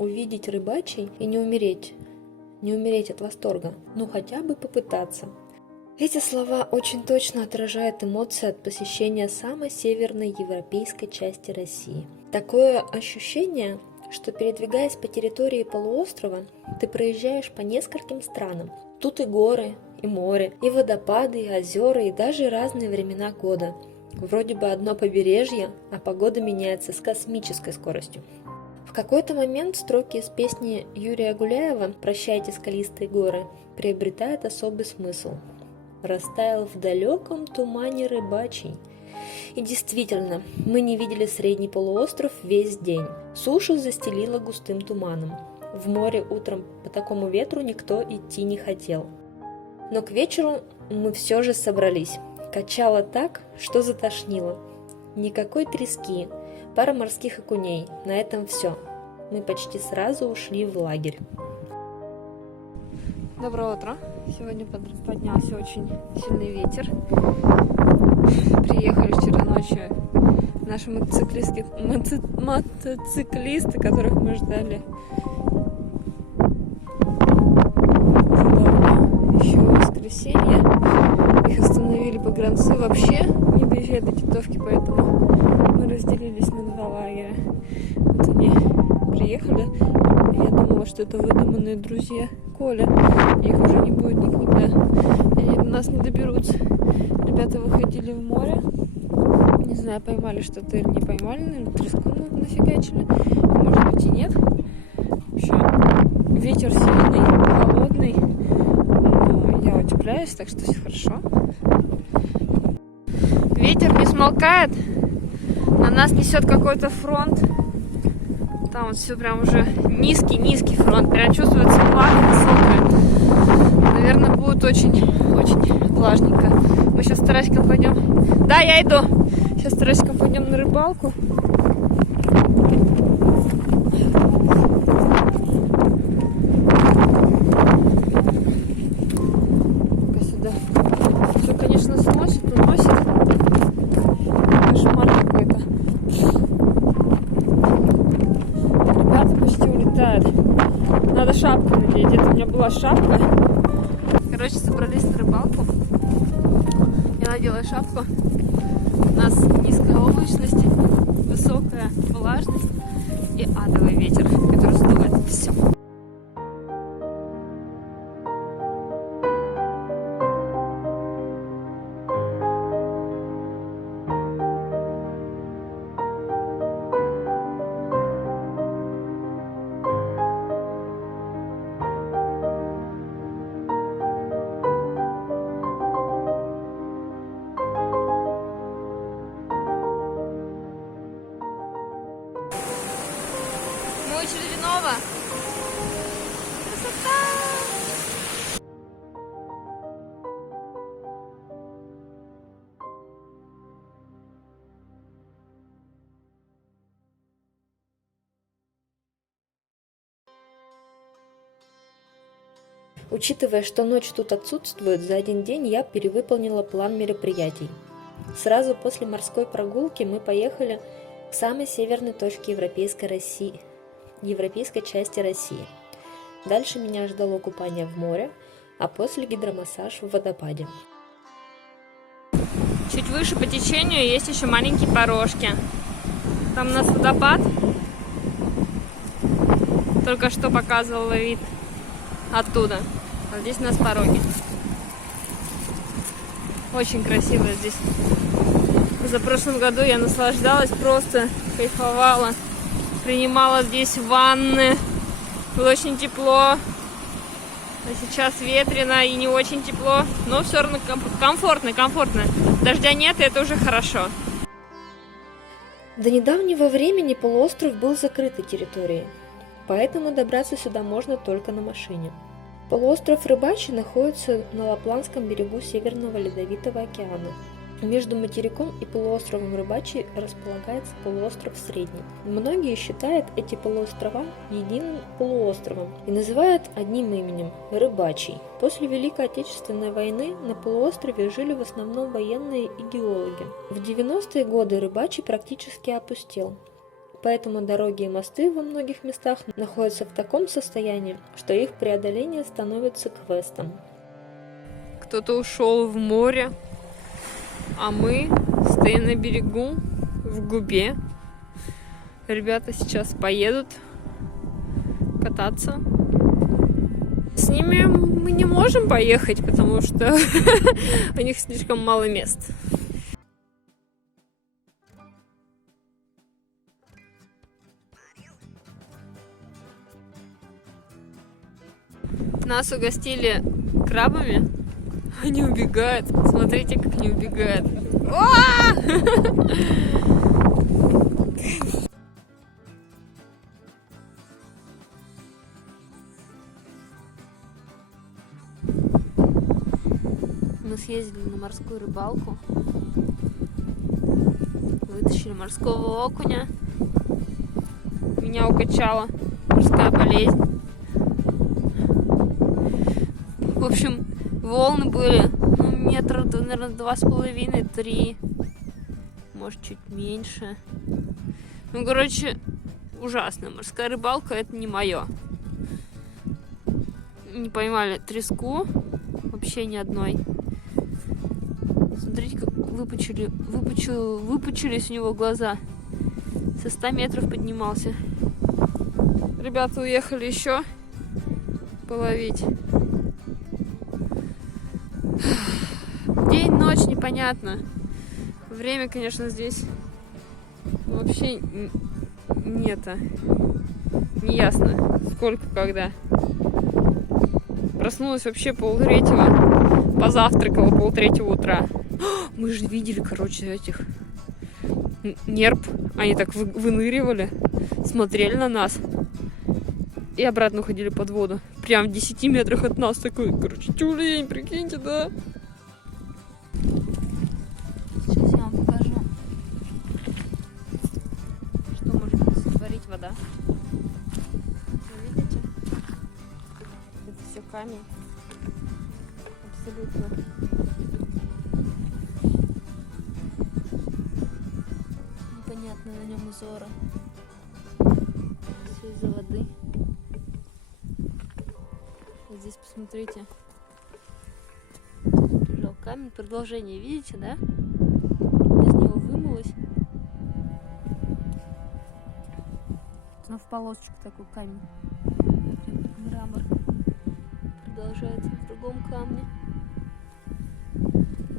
увидеть Рыбачий и не умереть от восторга, ну хотя бы попытаться. Эти слова очень точно отражают эмоции от посещения самой северной европейской части России. Такое ощущение, что передвигаясь по территории полуострова, ты проезжаешь по нескольким странам. Тут и горы, и море, и водопады, и озера, и даже разные времена года. Вроде бы одно побережье, а погода меняется с космической скоростью. В какой-то момент строки из песни Юрия Гуляева «Прощайте, скалистые горы» приобретают особый смысл. Растаял в далеком тумане Рыбачий. И действительно, мы не видели средний полуостров весь день. Сушу застелило густым туманом. В море утром по такому ветру никто идти не хотел. Но к вечеру мы все же собрались. Качало так, что затошнило. Никакой трески, пара морских окуней. На этом все. Мы почти сразу ушли в лагерь. Доброе утро. Сегодня поднялся очень сильный ветер. Приехали вчера ночью наши мотоциклисты, которых мы ждали еще в воскресенье. Их остановили погранцы, вообще не доезжают до Титовки, поэтому мы разделились на два лагеря. Вот они приехали. Я думала, что это выдуманные друзья Коля. Их уже не будет никогда. Они до нас не доберутся. Ребята выходили в море. Не знаю, поймали что-то или не поймали. Наверное, треску нафигачили. Может быть и нет. В общем, ветер сильный, холодный. Но я утепляюсь, так что все хорошо. Ветер не смолкает. На нас несет какой-то фронт. Там вот все прям уже низкий фронт. Прям чувствуется влага высокая. Наверное, будет очень влажненько. Мы сейчас с Тарасиком пойдем. Да, я иду. Сейчас с Тарасиком пойдем на рыбалку. Пока сюда. Все, конечно, сносит, уносит. Кошмар какой-то. Надо шапку надеть. Где-то у меня была шапка. Короче, собрались на рыбалку. Я надела шапку. У нас низкая облачность, высокая влажность и адовый ветер, который сдувает все. Мы у Червинова. Красота! Учитывая, что ночь тут отсутствует, за один день я перевыполнила план мероприятий. Сразу после морской прогулки мы поехали к самой северной точке европейской части России. Дальше меня ждало купание в море, а после гидромассаж в водопаде. Чуть выше по течению есть еще маленькие порожки. Там у нас водопад. Только что показывала вид оттуда. А здесь у нас пороги. Очень красиво здесь. За прошлом году я наслаждалась, просто кайфовала. Принимала здесь ванны. Было очень тепло. А сейчас ветрено и не очень тепло. Но все равно комфортно. Дождя нет, и это уже хорошо. До недавнего времени полуостров был закрытой территорией. Поэтому добраться сюда можно только на машине. Полуостров Рыбачий находится на Лапландском берегу Северного Ледовитого океана. Между материком и полуостровом Рыбачий располагается полуостров Средний. Многие считают эти полуострова единым полуостровом и называют одним именем – Рыбачий. После Великой Отечественной войны на полуострове жили в основном военные и геологи. В 90-е годы Рыбачий практически опустел. Поэтому дороги и мосты во многих местах находятся в таком состоянии, что их преодоление становится квестом. Кто-то ушел в море, а мы стоим на берегу в Губе. Ребята сейчас поедут кататься. С ними мы не можем поехать, потому что у них слишком мало мест. Нас угостили крабами. Они убегают. Смотрите, как они убегают. Мы съездили на морскую рыбалку. Вытащили морского окуня. Меня укачала морская болезнь. В общем, волны были метра, наверное, 2,5-3. Может, чуть меньше. Ну, короче, ужасно. Морская рыбалка — это не мое. Не поймали треску. Вообще ни одной. Смотрите, как выпучились у него глаза. Со 100 метров поднимался. Ребята уехали еще половить. День, ночь, непонятно. Время, конечно, здесь вообще не ясно, сколько, когда. Проснулась вообще 2:30, позавтракала 2:30 утра. Мы же видели, короче, этих нерп. Они так выныривали, смотрели на нас и обратно уходили под воду. Прям в 10 метрах от нас такой, короче, тюлень, прикиньте, да? Сейчас я вам покажу, что может сотворить вода. Вы видите? Это все камень. Абсолютно. Непонятно на нем узора. Все из-за воды. Вот здесь посмотрите. Лежал камень. Продолжение, видите, да? Из него вымылось. Но в полосочку такой камень. Мрамор. Продолжается в другом камне.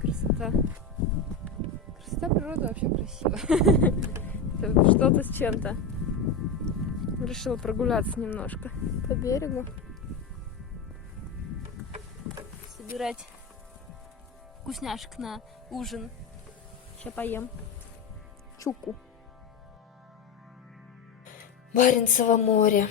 Красота. Красота природы вообще красиво. Это что-то с чем-то. Решила прогуляться немножко по берегу. Собирать вкусняшек на ужин. Сейчас поем. Чуку. Баренцево море.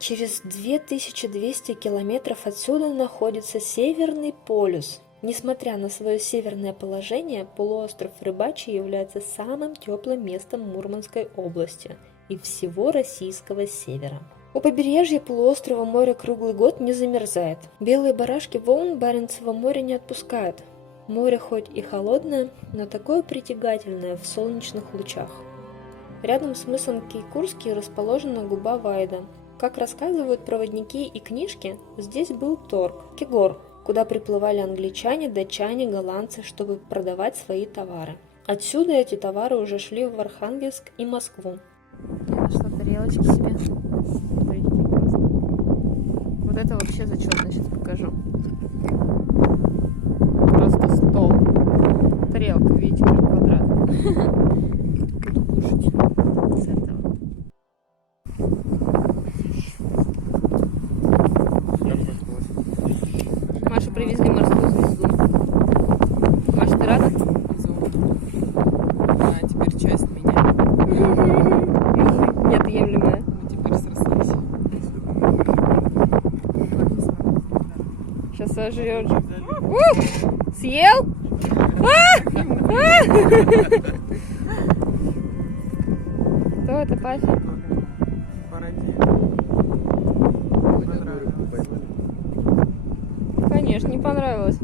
Через 2200 километров отсюда находится Северный полюс. Несмотря на свое северное положение, полуостров Рыбачий является самым теплым местом Мурманской области и всего российского севера. У побережья полуострова море круглый год не замерзает. Белые барашки волн Баренцево море не отпускают. Море хоть и холодное, но такое притягательное в солнечных лучах. Рядом с мысом Кейкурский расположена губа Вайда. Как рассказывают проводники и книжки, здесь был торг, Кегор, куда приплывали англичане, датчане, голландцы, чтобы продавать свои товары. Отсюда эти товары уже шли в Архангельск и Москву. Я нашла тарелочки себе. Вот это вообще зачетно, сейчас покажу. Просто стол. Тарелка, видите, как квадрат. Буду кушать с этого. Машу привезли морскую звезду. Маша, ты рада? А теперь часть меня. Неотъемлемая. Ну теперь срослись. Сейчас сожрёт же. Съел? Кто это, Пафи? Конечно, не понравилось.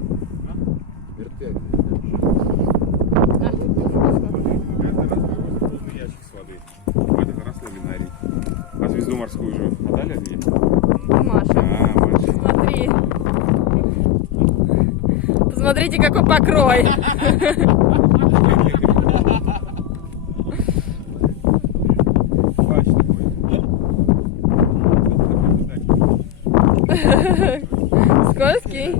Смотрите, какой покрой. Скользкий.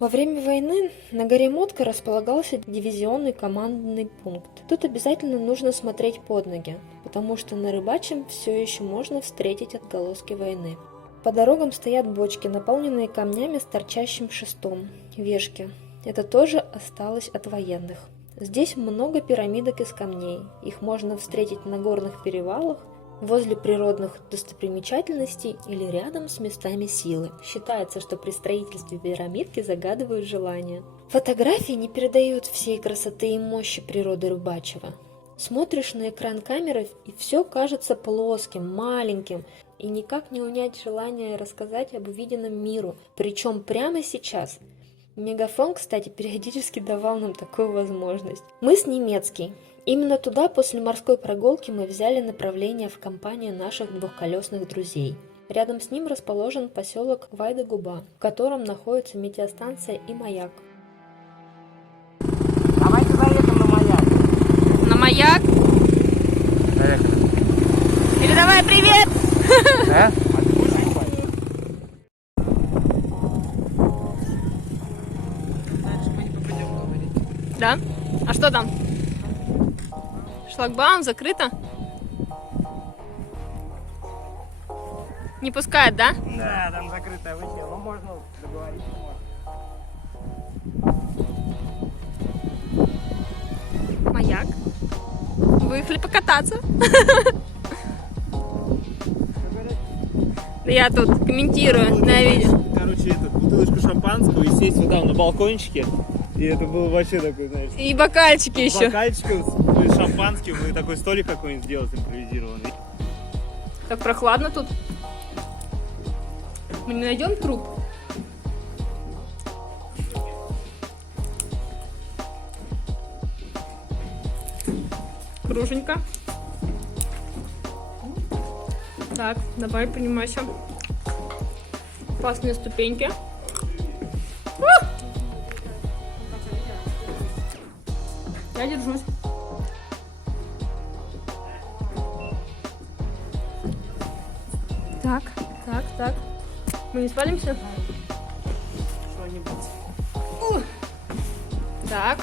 Во время войны на горе Мотка располагался дивизионный командный пункт. Тут обязательно нужно смотреть под ноги, потому что на Рыбачьем все еще можно встретить отголоски войны. По дорогам стоят бочки, наполненные камнями с торчащим шестом, вешки. Это тоже осталось от военных. Здесь много пирамидок из камней. Их можно встретить на горных перевалах, возле природных достопримечательностей или рядом с местами силы. Считается, что при строительстве пирамидки загадывают желания. Фотографии не передают всей красоты и мощи природы Рыбачьего. Смотришь на экран камеры, и все кажется плоским, маленьким, и никак не унять желание рассказать об увиденном миру, причем прямо сейчас. Мегафон, кстати, периодически давал нам такую возможность. Мыс Немецкий. Именно туда после морской прогулки мы взяли направление в компанию наших двухколесных друзей. Рядом с ним расположен поселок Вайда-Губа, в котором находится метеостанция и маяк. Давайте заедем на маяк. На маяк? Или давай привет! Да? Дальше мы не попадем говорить. Да? А что там? Шлагбаум закрыто? Не пускает, да? Да, там закрытая выход, но можно договориться. Маяк. Выехали покататься. Да я тут комментирую на видео. Короче, бутылочку шампанского и сесть вот там на балкончике. И это было вообще такой, знаешь, И бокальчики еще. бокальчиком с шампанским и такой столик какой-нибудь сделать импровизированный. Так прохладно тут. Мы не найдем труп? Круженька. Так, давай поднимайся. Классные ступеньки. Ух! Я держусь. Так, так, так. Мы не спалимся? Так.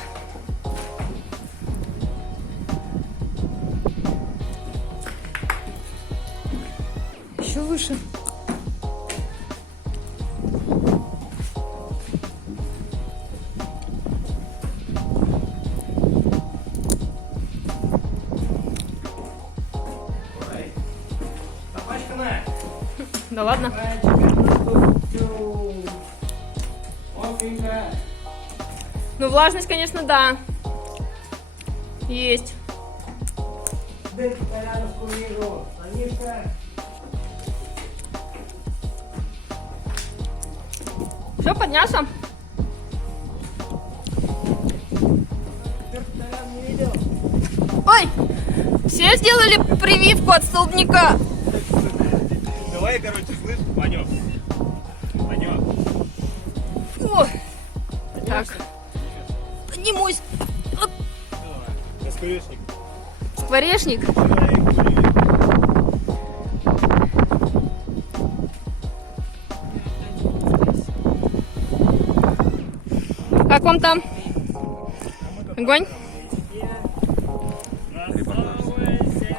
Еще выше. Запачканная. Да ладно. Ну, влажность, конечно, да. Есть. Все, поднялся? Ой! Все сделали прививку от столбняка. Давай, короче, слышь, Ванек. Ванек. Фу. Так. Поднимусь. Раскурешник. Скворечник. Как вам там? Огонь?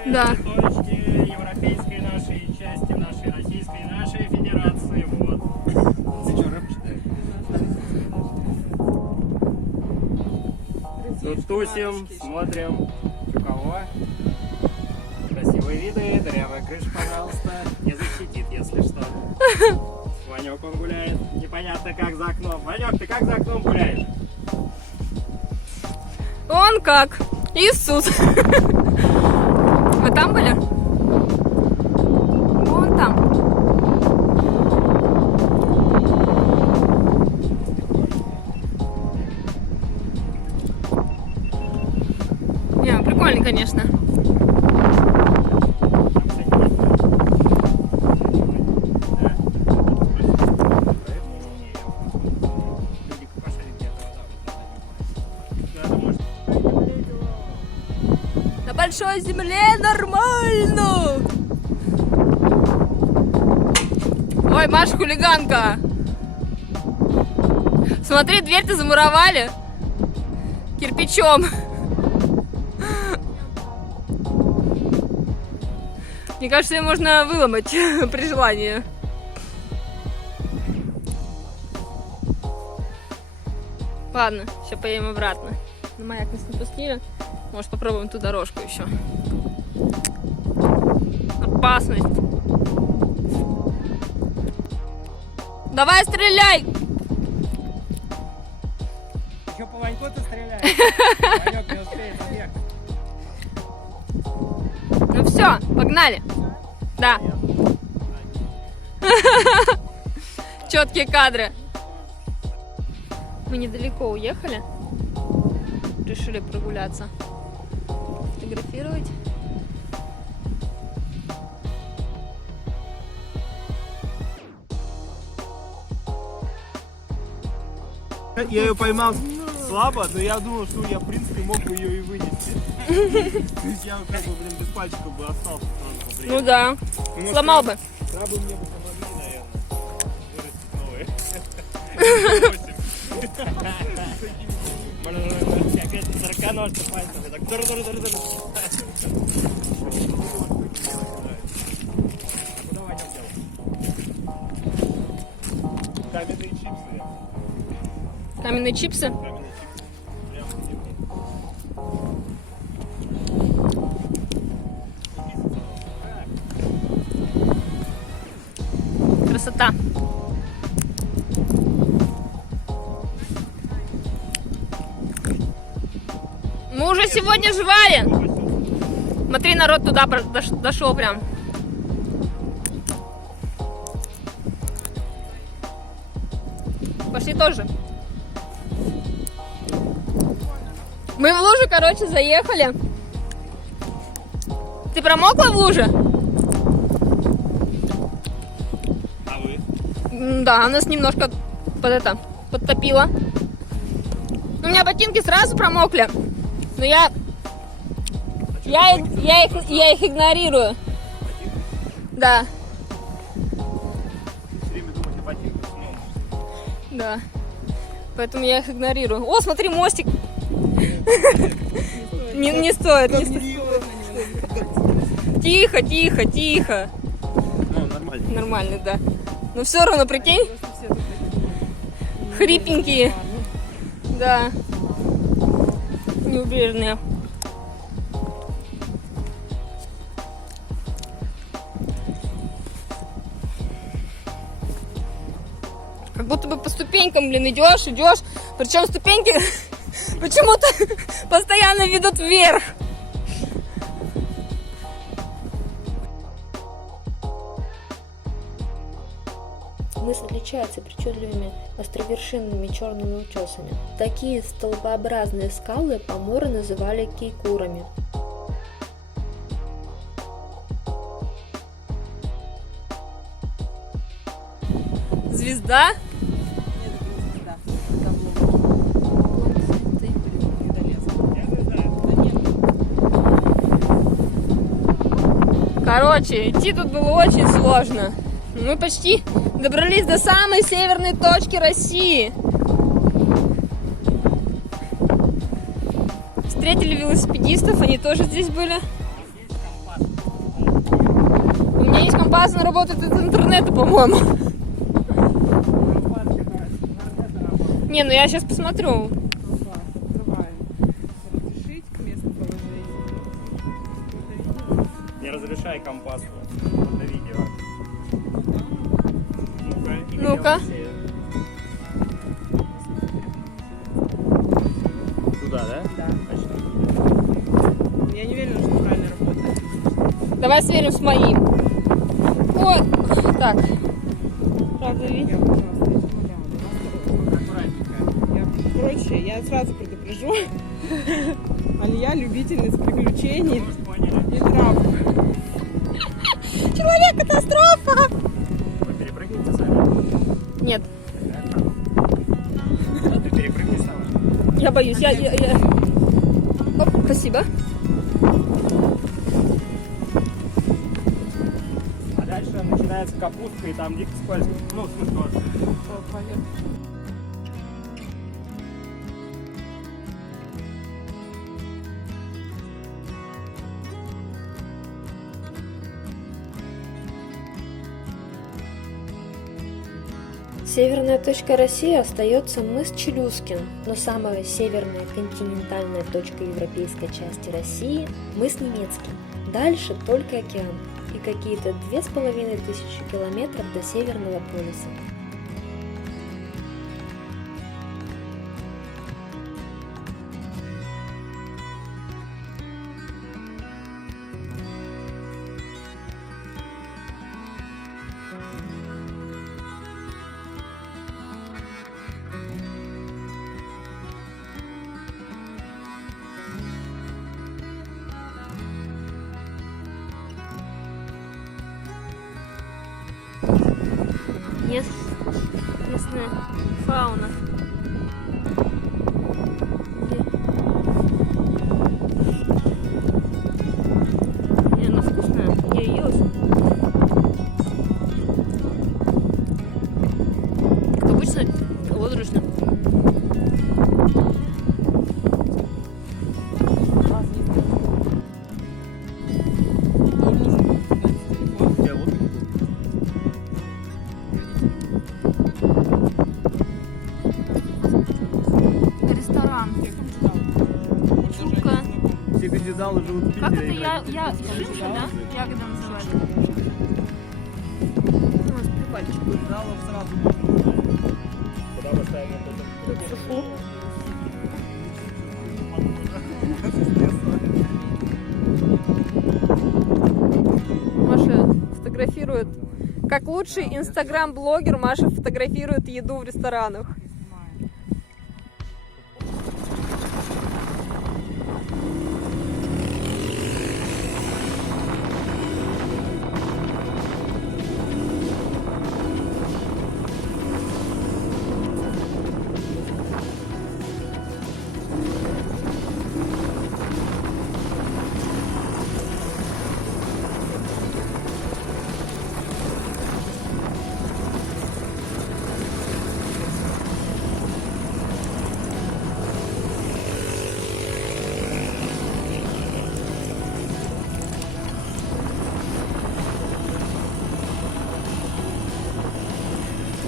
Да. Точки европейской нашей части, нашей российской, нашей федерации. Вот. Ты что, рэп читаешь? Тут тусим, смотрим. У кого? Красивые виды, дырявая крыша, пожалуйста. Не защитит, если что. Ванек, он гуляет. Непонятно, как за окном. Ванек, ты как за окном гуляешь? Он как? Иисус. Вы там были? Вон там. Не, прикольно, конечно. большой земле нормально. Ой, Маша хулиганка. Смотри, дверь-то замуровали кирпичом. Мне кажется, ее можно выломать при желании. Ладно, сейчас поедем обратно. На маяк нас не пустили. Может, попробуем ту дорожку еще. Опасность. Давай, стреляй! Еще по Ваньку-то стреляешь? Ванек не успеет забегать. Ну все, погнали. Да. Четкие кадры. Мы недалеко уехали. Решили прогуляться. Фотографировать. Я ее поймал слабо, но я думал, что я, в принципе, мог бы ее и вынести. То есть я, как бы, блин, без пальчиков бы остался. Ну да. Сломал бы. Крабы мне бы помогли, наверное. Вырастить новые. Можно опять 40 пальцами. Так, тур-тур-тур-тур. Куда Ваня делал? Каменные чипсы. Каменные чипсы. Каменные чипсы. Прям Красота. Мы уже сегодня жевали. Смотри, народ туда дошел прям. Пошли тоже. Мы в лужу, короче, заехали. Ты промокла в луже? А вы? Да, нас немножко подтопило. У меня ботинки сразу промокли. Но я их игнорирую. Да, Все время думать о ботинках снова. да. Поэтому я их игнорирую. О, смотри, мостик. Не стоит. Тихо, тихо, тихо. Ну, нормально. Нормально, да. Но все равно, прикинь. Хрипенькие. Да. Неуверенные. Как будто бы по ступенькам, блин, идешь. Причем ступеньки почему-то постоянно ведут вверх. Мыс отличается причудливыми островершинными черными утесами. Такие столбообразные скалы поморы называли кейкурами. Звезда? Короче, идти тут было очень сложно. Мы почти добрались до самой северной точки России. Встретили велосипедистов, они тоже здесь были. У меня есть компас, но работает от интернета, по-моему. Не, ну я сейчас посмотрю. Давай. Разрешить к месту положения. Не разрешай компасу на видео. Ну-ка. Туда, да? Да. Точно. Я не уверена, что правильно работает. Давай сверим с моим. Ой, так. Правда, Я, видишь? пожалуйста, я умоляю. Аккуратненько. Короче, я сразу предупрежу. Алия любительница приключений Может, поняли? и трав. Человек-катастрофа! Вы перепрыгните сами. Нет, А ты перепрыгни сама. я боюсь. Я... Оп, спасибо. начинается капустка, и там дико скользко. Ну, в смысле, тоже. Северная точка России остается мыс Челюскин, но самая северная континентальная точка европейской части России – мыс Немецкий. Дальше только океан и какие-то 2500 километров до Северного полюса. Местная фауна. И она вкусная. Я ее ела. Как обычно, лодочная. Все кандидаты живут в Питере. Как это играют. я шимша, да? Ягода называется. У нас прикольчик. Кандидатов сразу можно. Куда мы ставим это? Тут суфу. Маша фотографирует. Как лучший инстаграм-блогер, Маша фотографирует еду в ресторанах.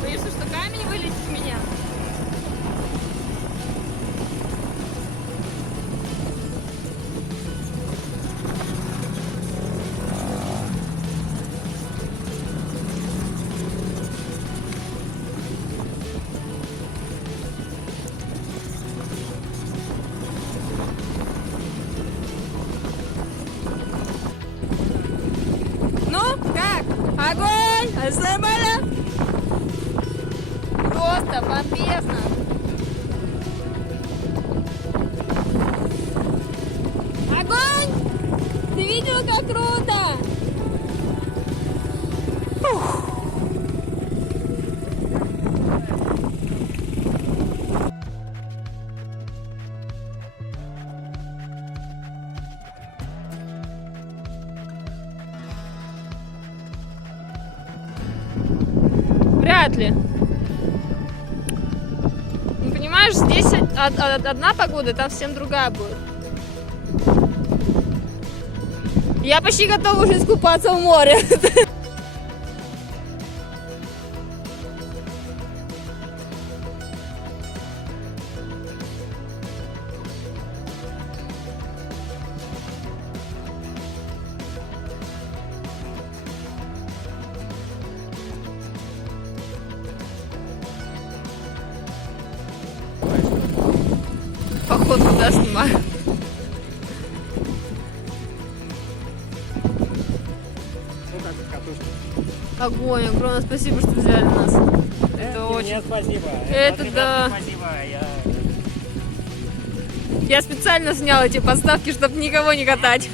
Боишься, что камень вылезет в меня? Ну, как? Огонь! Забыла? Просто бомбезно! Огонь! Ты видела, как круто? Фух. Вряд ли. Ну, понимаешь, здесь одна погода, там совсем другая будет. Я почти готова уже искупаться в море. Поход туда снимаю. Ну как катушка. Огонь, огромное спасибо, что взяли нас. Это очень... Нет, спасибо. Это Вот, да. ребята, спасибо. Я специально сняла эти подставки, чтобы никого не катать.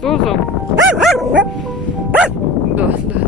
Зузу. Да, да.